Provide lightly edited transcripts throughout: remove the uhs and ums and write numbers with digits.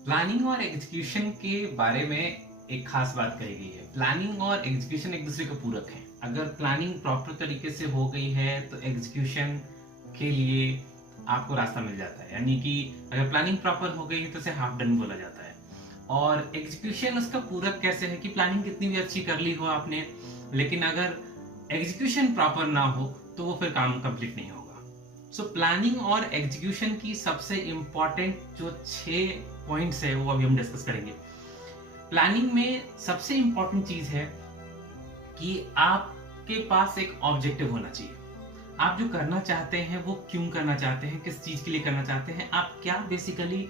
Planning और execution के बारे में एक खास बात कही गई है। प्लानिंग और एग्जीक्यूशन एक दूसरे के पूरक हैं। अगर प्लानिंग प्रॉपर तरीके से हो गई है तो एग्जीक्यूशन के लिए आपको रास्ता मिल जाता है, यानी कि अगर प्लानिंग प्रॉपर हो गई है तो उसे हाफ डन बोला जाता है। और एग्जीक्यूशन उसका पूरक कैसे है कि प्लानिंग कितनी भी अच्छी कर ली हो आपने, लेकिन अगर एग्जीक्यूशन प्रॉपर ना हो तो वो फिर काम कंप्लीट नहीं होगा। सो प्लानिंग और एग्जीक्यूशन की सबसे इंपॉर्टेंट जो 6 पॉइंट्स है वो अभी हम डिस्कस करेंगे। प्लानिंग में सबसे इंपॉर्टेंट चीज है कि आपके पास एक ऑब्जेक्टिव होना चाहिए। आप जो करना चाहते हैं वो क्यों करना चाहते हैं, किस चीज के लिए करना चाहते हैं, आप क्या बेसिकली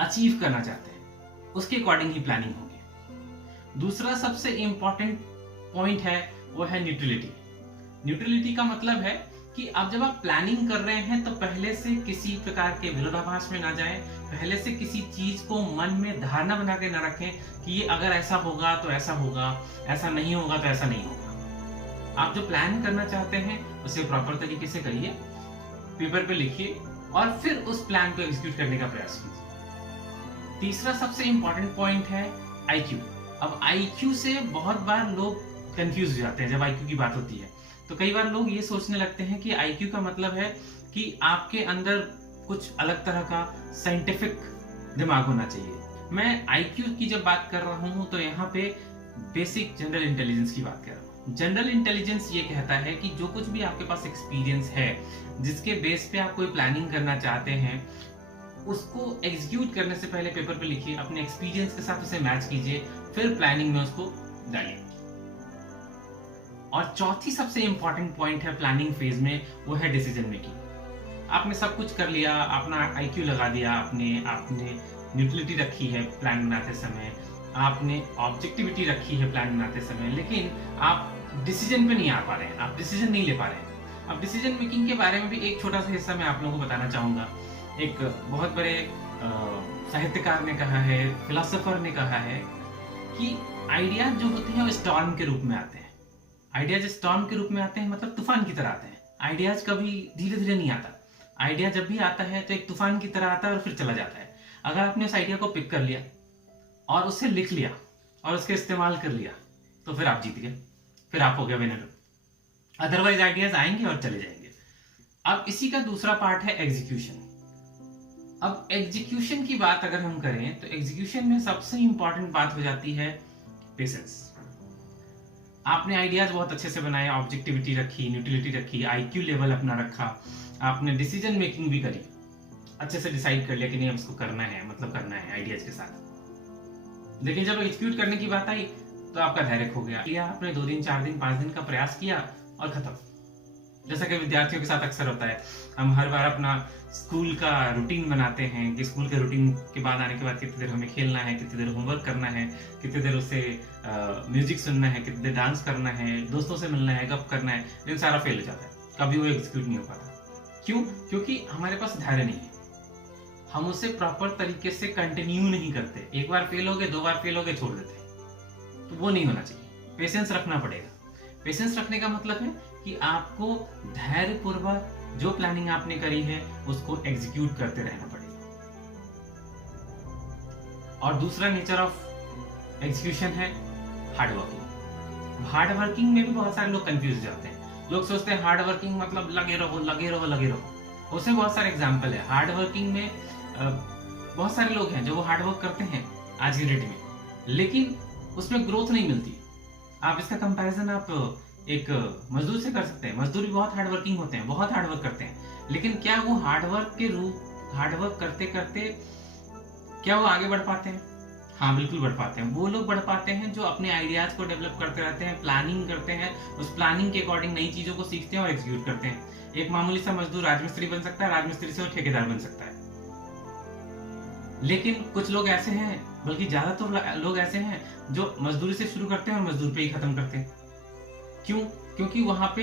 अचीव करना चाहते हैं, उसके अकॉर्डिंग ही प्लानिंग होगी। दूसरा सबसे इंपॉर्टेंट पॉइंट है वो है न्यूट्रलिटी। न्यूट्रलिटी का मतलब है कि अब जब आप प्लानिंग कर रहे हैं तो पहले से किसी प्रकार के विरोधाभास में ना जाएं, पहले से किसी चीज को मन में धारणा बना के ना रखें कि ये अगर ऐसा होगा तो ऐसा होगा, ऐसा नहीं होगा तो ऐसा नहीं होगा। आप जो प्लान करना चाहते हैं उसे प्रॉपर तरीके से करिए, पेपर पे लिखिए और फिर उस प्लान को एग्जीक्यूट करने का प्रयास कीजिए। तीसरा सबसे इंपॉर्टेंट पॉइंट है आईक्यू। अब आईक्यू से बहुत बार लोग कंफ्यूज हो जाते हैं। जब आईक्यू की बात होती है तो कई बार लोग ये सोचने लगते हैं कि आईक्यू का मतलब है कि आपके अंदर कुछ अलग तरह का साइंटिफिक दिमाग होना चाहिए। मैं आईक्यू की जब बात कर रहा हूं तो यहाँ पे बेसिक जनरल इंटेलिजेंस की बात कर रहा हूँ। जनरल इंटेलिजेंस ये कहता है कि जो कुछ भी आपके पास एक्सपीरियंस है, जिसके बेस पे आप कोई प्लानिंग करना चाहते हैं, उसको एग्जीक्यूट करने से पहले पेपर पे लिखिए, अपने एक्सपीरियंस के साथ उसे मैच कीजिए, फिर प्लानिंग में उसको डालिए। और चौथी सबसे इंपॉर्टेंट पॉइंट है प्लानिंग फेज में, वो है डिसीजन मेकिंग। आपने सब कुछ कर लिया, अपना आईक्यू लगा दिया, आपने न्यूट्रलिटी रखी है प्लान बनाते समय, आपने ऑब्जेक्टिविटी रखी है प्लान बनाते समय, लेकिन आप डिसीजन पे नहीं आ पा रहे हैं, आप डिसीजन नहीं ले पा रहे हैं। अब डिसीजन मेकिंग के बारे में भी एक छोटा सा हिस्सा मैं आप लोगों को बताना चाहूंगा। एक बहुत बड़े साहित्यकार ने कहा है, फिलोसोफर ने कहा है कि आइडिया जो होते हैं वो स्टॉर्म के रूप में आते हैं। आइडियाज स्टॉर्म के रूप में आते हैं, मतलब तूफान की तरह आते हैं। आइडियाज कभी धीरे धीरे नहीं आता। आइडिया जब भी आता है तो एक तूफान की तरह आता है और फिर चला जाता है। अगर आपने उस आइडिया को पिक कर लिया और उसे लिख लिया और उसके इस्तेमाल कर लिया तो फिर आप जीत गए, फिर आप हो गए विनर। अदरवाइज आइडियाज आएंगे और चले जाएंगे। अब इसी का दूसरा पार्ट है एग्जीक्यूशन। अब एग्जीक्यूशन की बात अगर हम करें तो एग्जीक्यूशन में सबसे इंपॉर्टेंट बात हो जाती है पेशेंस। आपने आइडियाज बहुत अच्छे से बनाए, ऑब्जेक्टिविटी रखी, न्यूट्रलिटी रखी, आईक्यू लेवल अपना रखा, आपने डिसीजन मेकिंग भी करी, अच्छे से डिसाइड कर लिया कि नहीं अब इसको करना है, मतलब करना है आइडियाज के साथ। लेकिन जब एग्जीक्यूट करने की बात आई तो आपका धैर्य खो गया। आपने 2 दिन 4 दिन 5 दिन का प्रयास किया और खत्म। जैसा कि विद्यार्थियों के साथ अक्सर होता है, हम हर बार अपना स्कूल का रूटीन बनाते हैं कि स्कूल के रूटीन के बाद आने के बाद कितनी देर हमें खेलना है, कितनी देर होमवर्क करना है, कितनी देर उससे म्यूजिक सुनना है, कितनी देर डांस करना है, दोस्तों से मिलना है, गप करना है, लेकिन सारा फेल हो जाता है, कभी वो एग्जीक्यूट नहीं हो पाता। क्यों? क्योंकि हमारे पास धैर्य नहीं है, हम उसे प्रॉपर तरीके से कंटिन्यू नहीं करते। एक बार फेल हो गए, 2 बार फेल हो गए, छोड़ देते, तो वो नहीं होना चाहिए। पेशेंस रखना पड़ेगा। पेशेंस रखने का मतलब है कि आपको धैर्यपूर्वक जो प्लानिंग आपने करी है उसको एग्जीक्यूट करते रहना पड़ेगा। और दूसरा नेचर ऑफ एग्जीक्यूशन है हार्ड वर्किंग। हार्ड वर्किंग में भी बहुत सारे लोग कंफ्यूज हो जाते हैं। लोग सोचते हैं हार्ड वर्किंग मतलब लगे रहो लगे रहो लगे रहो। उसमें बहुत सारे एग्जाम्पल है। हार्ड वर्किंग में बहुत सारे लोग हैं जो वो हार्ड वर्क करते हैं आज की डेट में, लेकिन उसमें ग्रोथ नहीं मिलती। आप इसका कंपैरिजन आप एक मजदूर से कर सकते हैं। मजदूर भी बहुत हार्ड वर्किंग होते हैं, बहुत हार्ड वर्क करते हैं, लेकिन क्या वो हार्ड वर्क करते करते क्या वो आगे बढ़ पाते हैं? हाँ, बिल्कुल बढ़ पाते हैं। वो लोग बढ़ पाते हैं जो अपने आइडियाज को डेवलप करते रहते हैं, प्लानिंग करते हैं, उस प्लानिंग के अकॉर्डिंग नई चीजों को सीखते हैं और एग्जीक्यूट करते हैं। एक मामूली सा मजदूर राजमिस्त्री बन सकता है, राजमिस्त्री से वो ठेकेदार बन सकता है। लेकिन कुछ लोग ऐसे हैं, बल्कि ज्यादातर लोग ऐसे हैं जो मजदूरी से शुरू करते हैं और मजदूर पे ही खत्म करते हैं। क्यों? क्योंकि वहां पे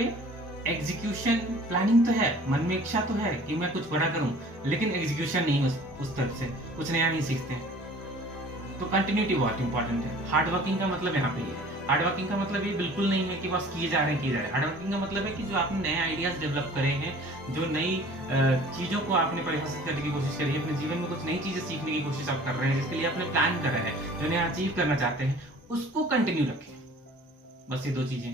एग्जीक्यूशन, प्लानिंग तो है, मन में इच्छा तो है कि मैं कुछ बड़ा करूं, लेकिन एग्जीक्यूशन नहीं उस तरफ से, कुछ नया नहीं सीखते हैं। तो कंटिन्यूटी बहुत इंपॉर्टेंट है। हार्ड वर्किंग का मतलब यहाँ पे ये है। हार्ड वर्किंग का मतलब ये बिल्कुल नहीं है कि बस किए जा रहे हैं किए जा रहे हैं। हार्ड वर्किंग का मतलब है कि जो आपने नए आइडियाज डेवलप करे हैं, जो नई चीजों को आपने परिभाषित करने की कोशिश करी है, अपने जीवन में कुछ नई चीजें सीखने की कोशिश आप कर रहे हैं, जिसके लिए आपने प्लान करा है, जो नया अचीव करना चाहते हैं, उसको कंटिन्यू रखें। बस ये 2 चीजें।